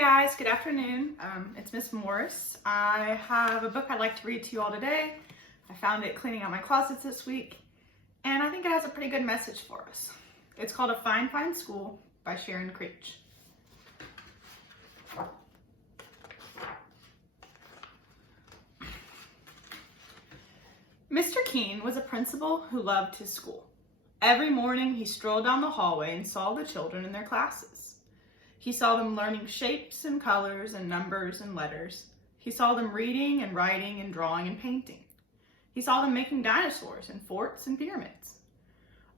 guys, good afternoon. It's Miss Morris. I have a book I'd like to read to you all today. I found it cleaning out my closets this week, and I think it has a pretty good message for us. It's called A Fine, Fine School by Sharon Creech. Mr. Keene was a principal who loved his school. Every morning he strolled down the hallway and saw the children in their classes. He saw them learning shapes and colors and numbers and letters. He saw them reading and writing and drawing and painting. He saw them making dinosaurs and forts and pyramids.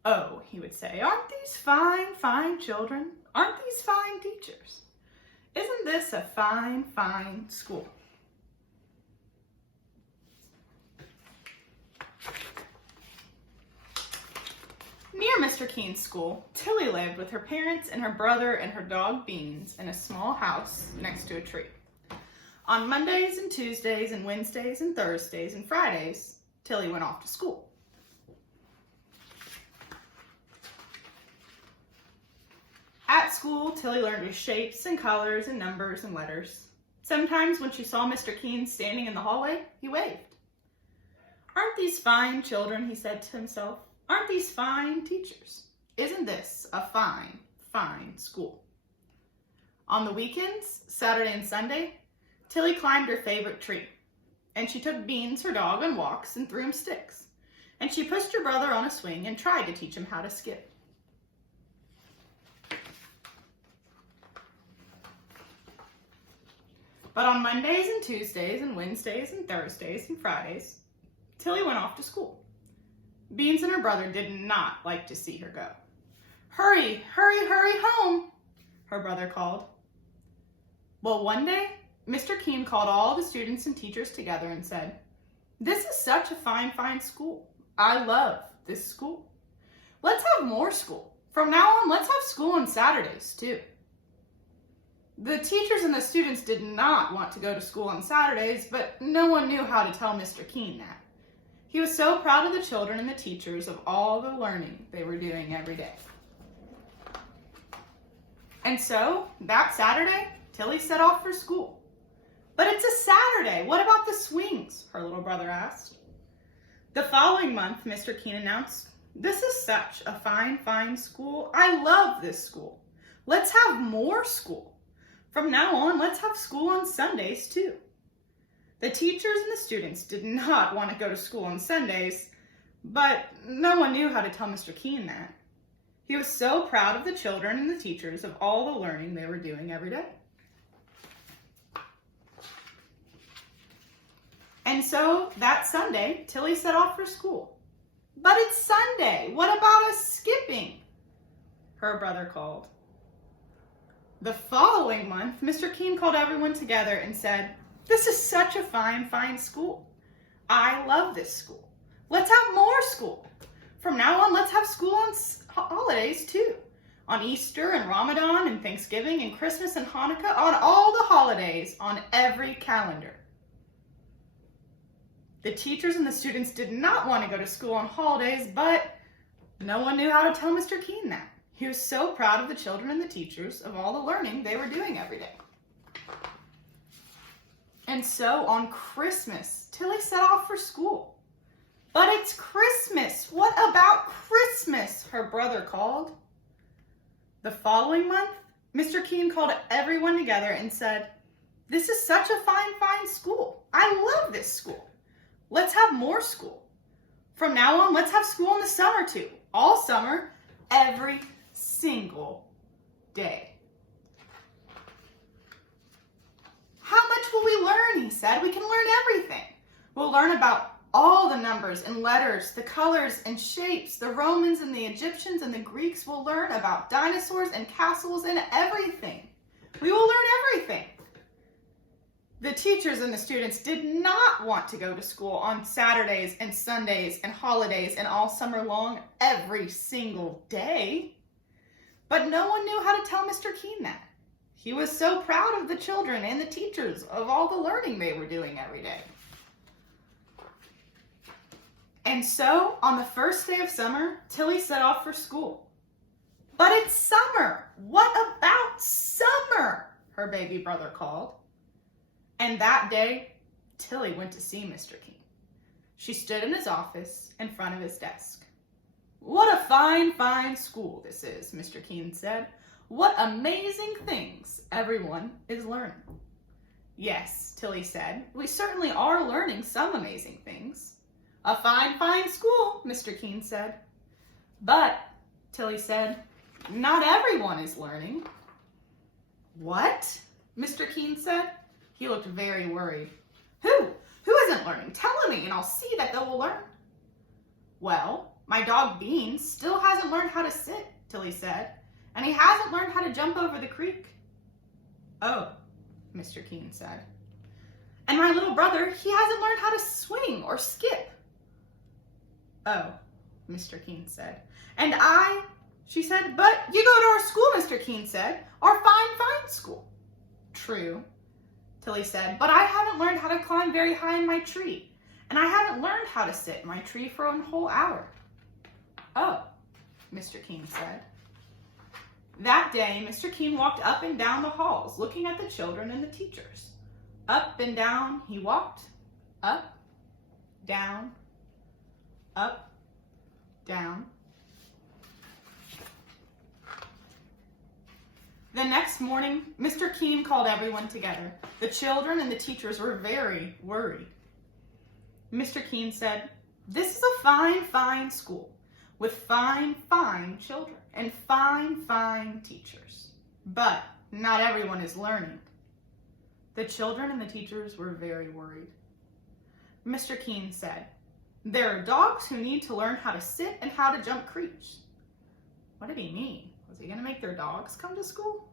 "Oh," he would say, "aren't these fine, fine children? Aren't these fine teachers? Isn't this a fine, fine school?" Near Mr. Keene's school, Tilly lived with her parents and her brother and her dog Beans in a small house next to a tree. On Mondays and Tuesdays and Wednesdays and Thursdays and Fridays, Tilly went off to school. At school, Tilly learned with shapes and colors and numbers and letters. Sometimes when she saw Mr. Keene standing in the hallway, he waved. "Aren't these fine children?" he said to himself. "Aren't these fine teachers? Isn't this a fine, fine school?" On the weekends, Saturday and Sunday, Tilly climbed her favorite tree, and she took Beans, her dog, on walks and threw him sticks, and she pushed her brother on a swing and tried to teach him how to skip. But on Mondays and Tuesdays and Wednesdays and Thursdays and Fridays, Tilly went off to school. Beans and her brother did not like to see her go. "Hurry, hurry, hurry home," her brother called. Well, one day, Mr. Keene called all the students and teachers together and said, "This is such a fine, fine school. I love this school. Let's have more school. From now on, let's have school on Saturdays, too." The teachers and the students did not want to go to school on Saturdays, but no one knew how to tell Mr. Keene that. He was so proud of the children and the teachers of all the learning they were doing every day. And so, that Saturday, Tilly set off for school. "But it's a Saturday. What about the swings?" her little brother asked. The following month, Mr. Keene announced, "This is such a fine, fine school. I love this school. Let's have more school. From now on, let's have school on Sundays, too." The teachers and the students did not want to go to school on Sundays, but no one knew how to tell Mr. Keene that. He was so proud of the children and the teachers of all the learning they were doing every day. And so that Sunday, Tilly set off for school. "But it's Sunday. What about us skipping?" her brother called. The following month, Mr. Keene called everyone together and said, "This is such a fine, fine school. I love this school. Let's have more school. From now on, let's have school on holidays too. On Easter and Ramadan and Thanksgiving and Christmas and Hanukkah, on all the holidays, on every calendar." The teachers and the students did not want to go to school on holidays, but no one knew how to tell Mr. Keene that. He was so proud of the children and the teachers of all the learning they were doing every day. And so on Christmas, Tilly set off for school. "But it's Christmas. What about Christmas?" her brother called. The following month, Mr. Keene called everyone together and said, "This is such a fine, fine school. I love this school. Let's have more school. From now on, let's have school in the summer too. All summer, every single day." "How much will we learn?" he said. "We can learn everything. We'll learn about all the numbers and letters, the colors and shapes, the Romans and the Egyptians and the Greeks. Will learn about dinosaurs and castles and everything. We will learn everything." The teachers and the students did not want to go to school on Saturdays and Sundays and holidays and all summer long every single day. But no one knew how to tell Mr. Keene that. He was so proud of the children and the teachers of all the learning they were doing every day. And so, on the first day of summer, Tilly set off for school. "But it's summer. What about summer?" her baby brother called. And that day, Tilly went to see Mr. Keen. She stood in his office in front of his desk. "What a fine, fine school this is," Mr. Keen said. "What amazing things everyone is learning." "Yes," Tilly said, "we certainly are learning some amazing things." "A fine, fine school," Mr. Keen said. "But," Tilly said, "not everyone is learning." "What?" Mr. Keen said. He looked very worried. Who isn't learning? Tell me and I'll see that they will learn." "Well, my dog Beans still hasn't learned how to sit," Tilly said, "and he hasn't learned how to jump over the creek." "Oh," Mr. Keen said. "And my little brother, he hasn't learned how to swing or skip." "Oh," Mr. Keen said. "And I," she said. "But you go to our school," Mr. Keen said. "Our fine, fine school." "True," Tilly said, "but I haven't learned how to climb very high in my tree, and I haven't learned how to sit in my tree for a whole hour." "Oh," Mr. Keen said. That day, Mr. Keen walked up and down the halls, looking at the children and the teachers. Up and down he walked, up, down, up, down. The next morning, Mr. Keen called everyone together. The children and the teachers were very worried. Mr. Keen said, "This is a fine, fine school with fine, fine children and fine, fine teachers. But not everyone is learning." The children and the teachers were very worried. Mr. Keen said, "There are dogs who need to learn how to sit and how to jump Creech." What did he mean? Was he going to make their dogs come to school?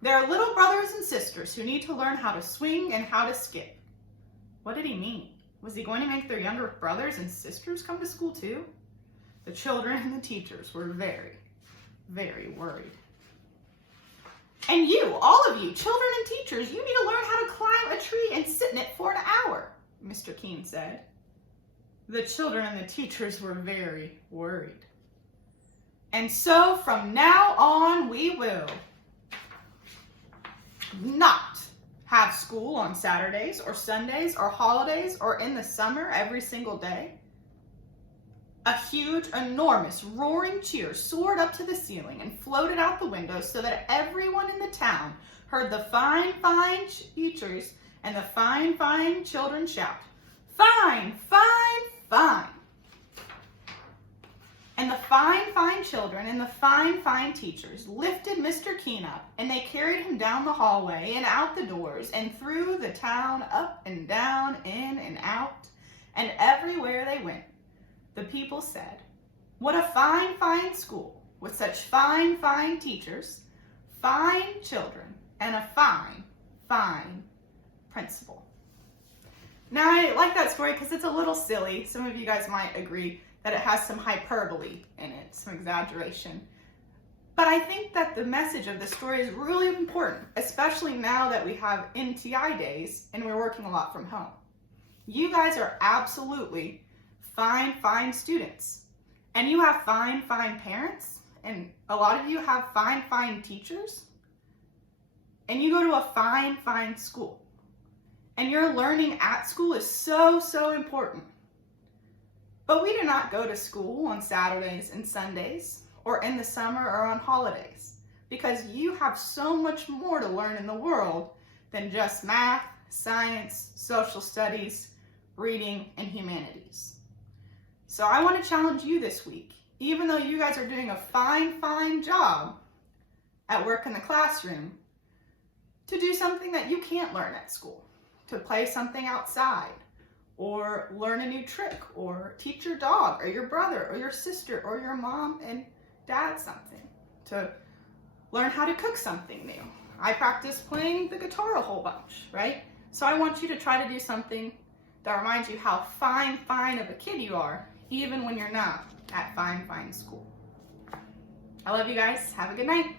"There are little brothers and sisters who need to learn how to swing and how to skip." What did he mean? Was he going to make their younger brothers and sisters come to school too? The children and the teachers were very, very worried. "And you, all of you, children and teachers, you need to learn how to climb a tree and sit in it for an hour," Mr. Keen said. The children and the teachers were very worried. "And so from now on we will not have school on Saturdays or Sundays or holidays or in the summer every single day." A huge, enormous, roaring cheer soared up to the ceiling and floated out the window so that everyone in the town heard the fine, fine teachers and the fine, fine children shout, "Fine, fine, fine." And the fine, fine children and the fine, fine teachers lifted Mr. Keen up, and they carried him down the hallway and out the doors and through the town, up and down, in and out, and everywhere they went, the people said, "What a fine, fine school with such fine, fine teachers, fine children, and a fine, fine principal." Now, I like that story because it's a little silly. Some of you guys might agree that it has some hyperbole in it, some exaggeration. But I think that the message of the story is really important, especially now that we have NTI days and we're working a lot from home. You guys are absolutely fine, fine students. And you have fine, fine parents. And a lot of you have fine, fine teachers. And you go to a fine, fine school. And your learning at school is so, so important. But we do not go to school on Saturdays and Sundays or in the summer or on holidays because you have so much more to learn in the world than just math, science, social studies, reading, and humanities. So I want to challenge you this week, even though you guys are doing a fine, fine job at work in the classroom, to do something that you can't learn at school, to play something outside, or learn a new trick, or teach your dog, or your brother, or your sister, or your mom and dad something, to learn how to cook something new. I practice playing the guitar a whole bunch, right? So I want you to try to do something that reminds you how fine, fine of a kid you are, even when you're not at fine, fine school. I love you guys. Have a good night.